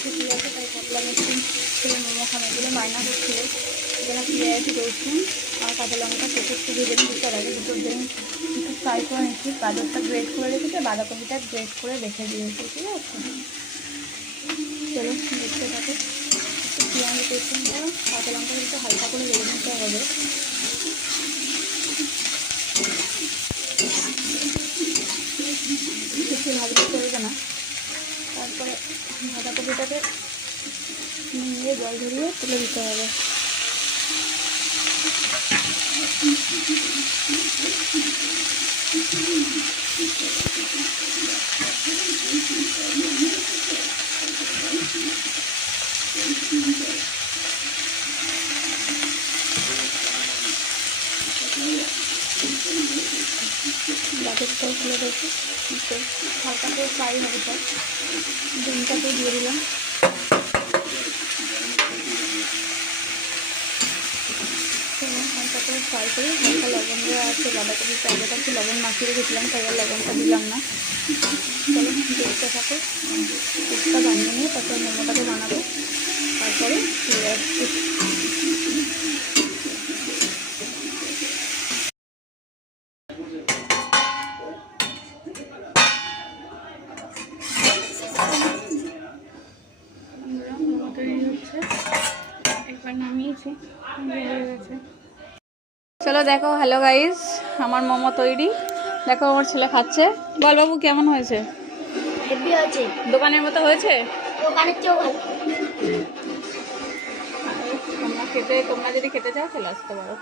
ছুটি আছে তাই ভাবলাম একটু ছেলে মোমো খাবে, এগুলো বায়না করছিল। এখানে পেঁয়াজ, রসুন আর কাঁচা লঙ্কা কেটে একটু ভেজে নিই, দুটোর আগে দুটোর জন্য একটু ফ্রাই করে নিচ্ছি। গাজরটা গ্রেট করে রেখেছে, বাঁধাকপিটা গ্রেট করে রেখে দিয়েছি, ঠিক আছে। চলো দেখতে থাকো। একটু পেঁয়াজ, রসুনটা কাঁচা লঙ্কা একটু হালকা করে ভেজে নিতে হবে। বেশি ভাজতে চলবে না। তারপরে বাঁধাকপিটাকে নিয়ে জল ঝরিয়ে তুলে দিতে হবে। গাজরটাও খুলে রেখে হালকা করে ফ্রাই হবে, সব ডিমটাকেও দিয়ে দিলাম। হালকা করে ফ্রাই করে হালকা লবণ দেওয়া আছে, বাঁধাকপির আগেটা একটু লবণ মাখিয়ে রেখেছিলাম, তাই আর লবণটা দিলাম না। চলো দেখতে থাকো। দুধটা বানিয়ে নিয়ে তারপরে মোমোটাকে বানাবো, তারপরে ফিরে আসছি। মোমো তৈরি হচ্ছে, একবার নামিয়েছি, হয়ে গেছে। চলো দেখো, হ্যালো গাইস, আমার মোমো তৈরি। দেখো আমার ছেলে খাচ্ছে। বল বাবু কেমন হয়েছে? হেভি হয়েছে, দোকানের মতো হয়েছে? দোকানের চেয়েও ভালো। তোমরা যদি খেতে চাও চলে আসতে পারো।